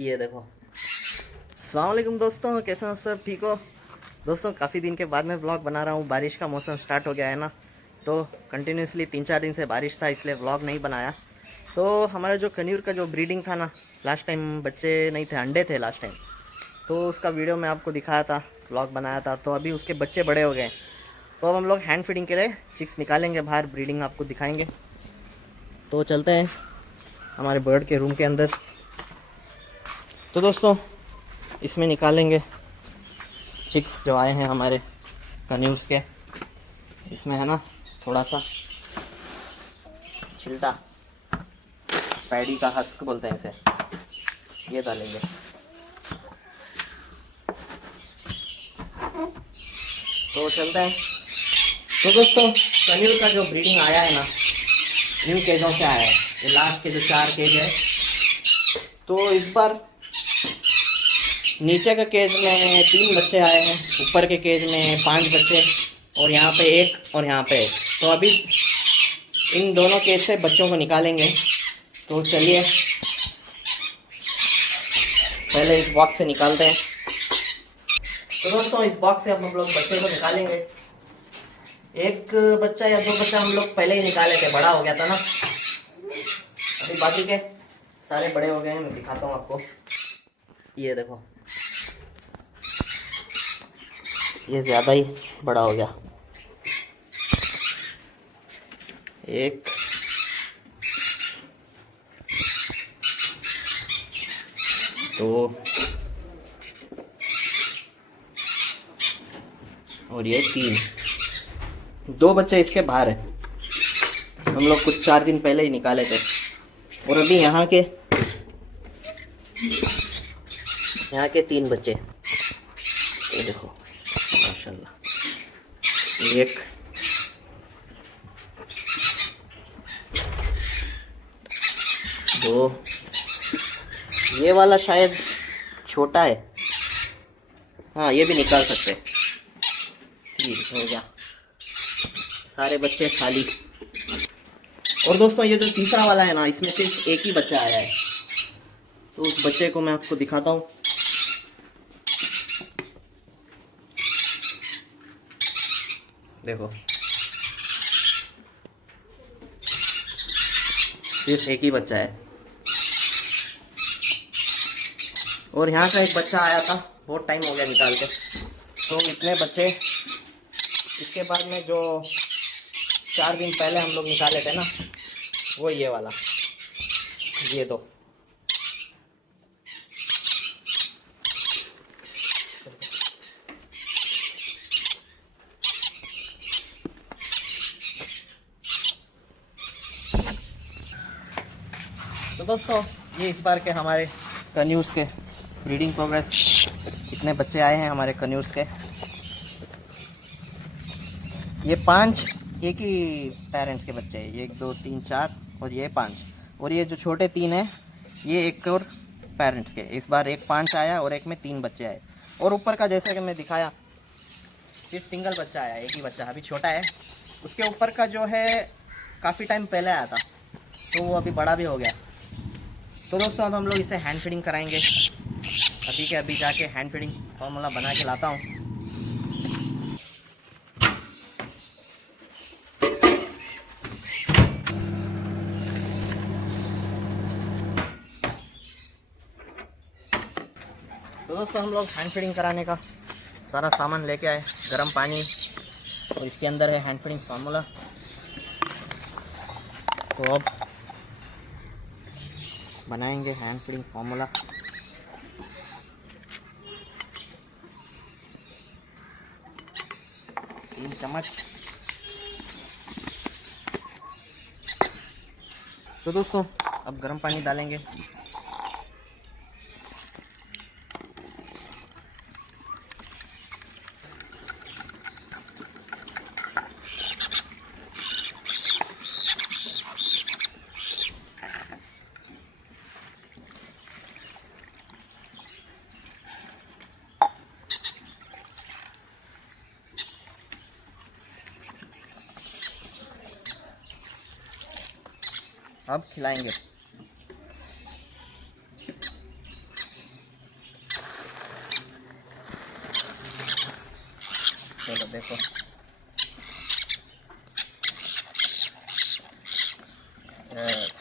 ये देखो। अस्सलाम वालेकुम दोस्तों, कैसे हो सब? ठीक हो दोस्तों? काफ़ी दिन के बाद मैं व्लॉग बना रहा हूँ। बारिश का मौसम स्टार्ट हो गया है ना, तो कंटिन्यूसली 3-4 दिन से बारिश था, इसलिए व्लॉग नहीं बनाया। तो हमारा जो कन्यूर का जो ब्रीडिंग था ना, लास्ट टाइम बच्चे नहीं थे, अंडे थे लास्ट टाइम, तो उसका वीडियो मैं आपको दिखाया था, व्लॉग बनाया था। तो अभी उसके बच्चे बड़े हो गए, तो अब हम लोग हैंड फीडिंग के लिए चिक्स निकालेंगे बाहर, ब्रीडिंग आपको दिखाएंगे। तो चलते हैं हमारे बर्ड के रूम के अंदर। तो दोस्तों इसमें निकालेंगे चिक्स जो आए हैं हमारे कन्यूर्स के। इसमें है ना थोड़ा सा छिलटा, पैडी का हस्क बोलते हैं इसे, ये डालेंगे। तो चलते हैं। तो दोस्तों कन्यूर का जो ब्रीडिंग आया है ना, न्यू केजों से आया है। ये लास्ट के जो 4 केज है, तो इस बार नीचे के केज में 3 बच्चे आए हैं, ऊपर के केज में 5 बच्चे, और यहाँ पे 1 और यहाँ पे 1। तो अभी इन दोनों केज से बच्चों को निकालेंगे। तो चलिए पहले इस बॉक्स से निकालते हैं। तो दोस्तों इस बॉक्स से अब हम लोग बच्चे को निकालेंगे। एक बच्चा या 2 बच्चा हम लोग पहले ही निकाले थे, बड़ा हो गया था ना। अभी बाकी के सारे बड़े हो गए हैं, मैं दिखाता हूँ आपको। ये देखो, ये ज़्यादा ही बड़ा हो गया। एक, दो, और ये 3। 2 बच्चे इसके बाहर है, हम लोग कुछ 4 दिन पहले ही निकाले थे। और अभी यहाँ के 3 बच्चे, ये देखो माशाल्लाह। एक, दो, ये वाला शायद छोटा है, हाँ ये भी निकाल सकते हैं। ठीक हो गया, सारे बच्चे खाली। और दोस्तों ये जो तीसरा वाला है ना, इसमें सिर्फ एक ही बच्चा आया है, तो उस बच्चे को मैं आपको दिखाता हूँ। देखो सिर्फ एक ही बच्चा है। और यहाँ का एक बच्चा आया था, बहुत टाइम हो गया निकाल के। तो इतने बच्चे, इसके बाद में जो 4 दिन पहले हम लोग निकाले थे ना, वो ये वाला, ये दो। तो दोस्तों ये इस बार के हमारे कन्यूर्स के ब्रीडिंग प्रोग्रेस, इतने बच्चे आए हैं हमारे कन्यूर्स के। ये 5 एक ही पेरेंट्स के बच्चे हैं, 1 2 3 4, और ये 5। और ये जो छोटे 3 हैं, ये एक और पेरेंट्स के। इस बार एक 5 आया और एक में 3 बच्चे आए। और ऊपर का जैसे कि मैं दिखाया, सिर्फ सिंगल बच्चा आया, एक ही बच्चा अभी छोटा है। उसके ऊपर का जो है काफ़ी टाइम पहले आया था, तो वो अभी बड़ा भी हो गया। तो दोस्तों अब हम लोग इसे हैंड फीडिंग कराएंगे। अभी के अभी जाके हैंड फीडिंग फॉर्मूला बना के लाता हूँ। तो दोस्तों हम लोग हैंड फीडिंग कराने का सारा सामान लेके आए, गर्म पानी, और इसके अंदर है हैंड फीडिंग फार्मूला। तो अब बनाएंगे हैंड फीडिंग फार्मूला। तीन चम्मच। तो दोस्तों अब गर्म पानी डालेंगे। अब खिलाएंगे। देखो यस।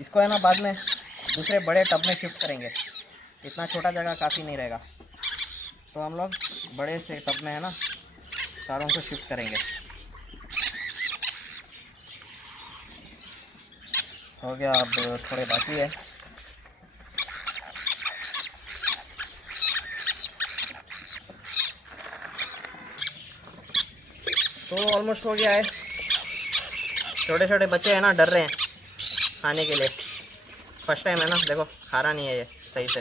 इसको है ना बाद में दूसरे बड़े टब में शिफ्ट करेंगे, इतना छोटा जगह काफ़ी नहीं रहेगा, तो हम लोग बड़े से टब में है ना सारों को शिफ्ट करेंगे। हो गया, अब थोड़े बाकी है। तो ऑलमोस्ट हो गया है। छोटे छोटे बच्चे हैं ना डर रहे हैं खाने के लिए, फर्स्ट टाइम है ना, देखो खा रहा नहीं है ये सही से।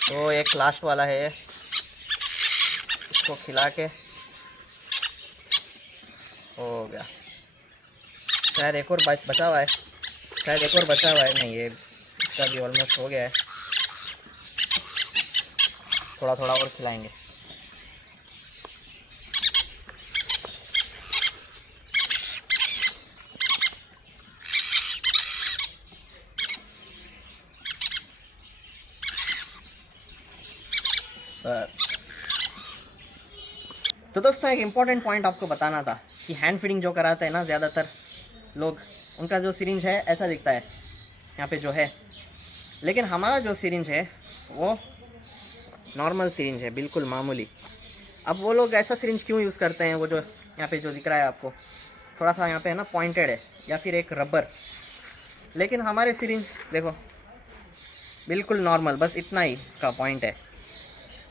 तो एक लास्ट वाला है ये, इसको खिला के हो गया। शायद एक और बचा हुआ है, शायद एक और बचा हुआ है, नहीं ये इसका भी ऑलमोस्ट हो गया है। थोड़ा थोड़ा और खिलाएंगे। बस। तो दोस्तों एक इम्पॉर्टेंट पॉइंट आपको बताना था कि हैंड फीडिंग जो कराते हैं ना ज़्यादातर लोग, उनका जो सिरिंज है ऐसा दिखता है यहाँ पे जो है, लेकिन हमारा जो सिरिंज है वो नॉर्मल सिरिंज है, बिल्कुल मामूली। अब वो लोग ऐसा सिरिंज क्यों यूज़ करते हैं, वो जो यहाँ पे जो दिख रहा है आपको थोड़ा सा यहाँ पे है ना पॉइंटेड है या फिर एक रबर, लेकिन हमारे सिरिंज देखो बिल्कुल नॉर्मल, बस इतना ही उसका पॉइंट है।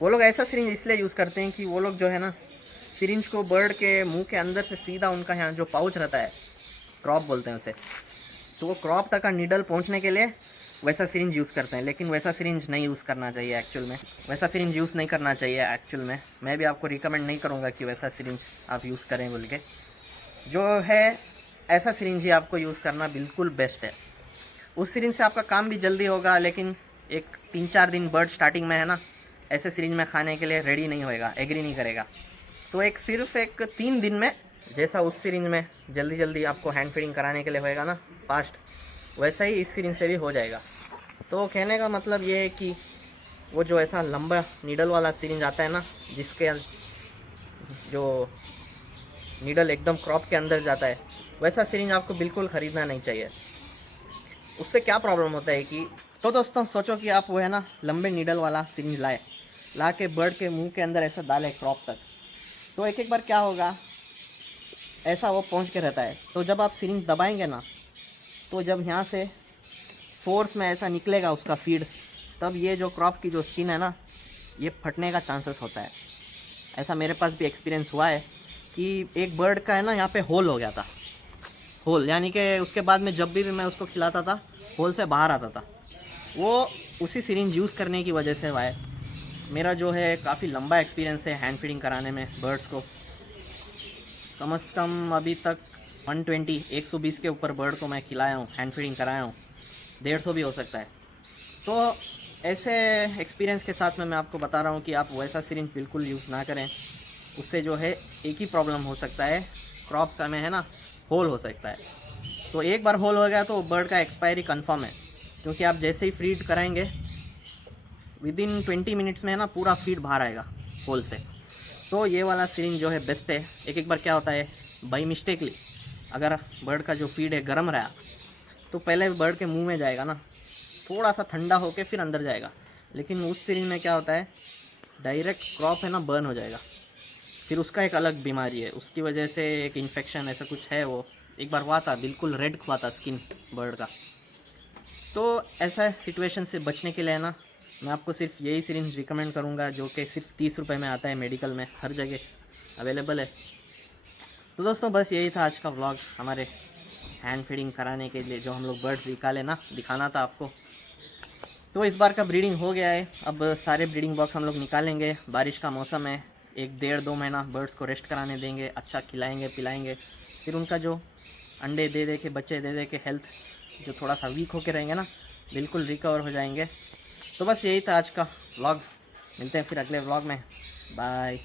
वो लोग ऐसा सिरिंज इसलिए यूज़ करते हैं कि वो लोग जो है ना सिरिंज को बर्ड के मुंह के अंदर से सीधा उनका यहाँ जो पाउच रहता है, क्रॉप बोलते हैं उसे, तो वो क्रॉप तक का नीडल पहुँचने के लिए वैसा सिरिंज यूज़ करते हैं। लेकिन वैसा सिरिंज नहीं यूज़ करना चाहिए एक्चुअल में, वैसा सिरिंज यूज़ नहीं करना चाहिए एक्चुअल में। मैं भी आपको रिकमेंड नहीं करूँगा कि वैसा सिरिंज आप यूज़ करें बोल के। जो है ऐसा सिरिंज ही आपको यूज़ करना बिल्कुल बेस्ट है। उस सिरिंज से आपका काम भी जल्दी होगा, लेकिन एक 3-4 दिन बर्ड स्टार्टिंग में है ना ऐसे सिरिंज में खाने के लिए रेडी नहीं होएगा, एग्री नहीं करेगा। तो एक सिर्फ एक 3 दिन में जैसा उस सिरिंज में जल्दी जल्दी आपको हैंड फीडिंग कराने के लिए होएगा ना फास्ट, वैसा ही इस सिरिंज से भी हो जाएगा। तो कहने का मतलब ये है कि वो जो ऐसा लंबा नीडल वाला सिरिंज आता है ना, जिसके जो नीडल एकदम क्रॉप के अंदर जाता है, वैसा सिरिंज आपको बिल्कुल ख़रीदना नहीं चाहिए। उससे क्या प्रॉब्लम होता है कि, तो दोस्तों सोचो कि आप वो है ना लंबे नीडल वाला सिरिंज ला के बर्ड के मुंह के अंदर ऐसा डालें क्रॉप तक, तो एक एक बार क्या होगा, ऐसा वो पहुंच के रहता है। तो जब आप सिरिंज दबाएंगे ना, तो जब यहाँ से फोर्स में ऐसा निकलेगा उसका फीड, तब ये जो क्रॉप की जो स्किन है ना, ये फटने का चांसेस होता है। ऐसा मेरे पास भी एक्सपीरियंस हुआ है कि एक बर्ड का है ना यहाँ पे होल हो गया था, होल यानी कि उसके बाद में जब भी मैं उसको खिलाता था होल से बाहर आता था। वो उसी सिरिंज यूज़ करने की वजह से हुआ है। मेरा जो है काफ़ी लंबा एक्सपीरियंस है हैंड फीडिंग कराने में बर्ड्स को। कम से कम अभी तक 120 के ऊपर बर्ड को मैं खिलाया हूँ, हैंड फीडिंग कराया हूँ, 150 भी हो सकता है। तो ऐसे एक्सपीरियंस के साथ में मैं आपको बता रहा हूँ कि आप वैसा सिरिंज बिल्कुल यूज़ ना करें। उससे जो है एक ही प्रॉब्लम हो सकता है, क्रॉप का में है ना होल हो सकता है। तो एक बार होल हो गया तो बर्ड का एक्सपायरी कंफर्म है, क्योंकि आप जैसे ही फीड कराएंगे विदिन 20 मिनट्स में है ना पूरा फीड बाहर आएगा होल से। तो ये वाला सिरिंज जो है बेस्ट है। एक एक बार क्या होता है, बाई मिस्टेकली अगर बर्ड का जो फीड है गर्म रहा, तो पहले बर्ड के मुंह में जाएगा ना, थोड़ा सा ठंडा होके फिर अंदर जाएगा। लेकिन उस सिरिंज में क्या होता है, डायरेक्ट क्रॉप है ना बर्न हो जाएगा, फिर उसका एक अलग बीमारी है, उसकी वजह से एक इन्फेक्शन ऐसा कुछ है। वो एक बार हुआ था, बिल्कुल रेड हुआ था स्किन बर्ड का। तो ऐसा सिचुएशन से बचने के लिए है ना, मैं आपको सिर्फ यही सिरिंज रिकमेंड करूँगा, जो कि सिर्फ 30 रुपये में आता है, मेडिकल में हर जगह अवेलेबल है। तो दोस्तों बस यही था आज का व्लॉग, हमारे हैंड फीडिंग कराने के लिए जो हम लोग बर्ड्स निकाले ना, दिखाना था आपको। तो इस बार का ब्रीडिंग हो गया है, अब सारे ब्रीडिंग बॉक्स हम लोग निकालेंगे। बारिश का मौसम है, 1-1.5-2 महीना बर्ड्स को रेस्ट कराने देंगे, अच्छा खिलाएंगे पिलाएंगे, फिर उनका जो अंडे दे दे के, बच्चे दे दे के हेल्थ जो थोड़ा सा वीक होके रहेंगे ना, बिल्कुल रिकवर हो जाएंगे। तो बस यही था आज का व्लॉग, मिलते हैं फिर अगले व्लॉग में, बाय।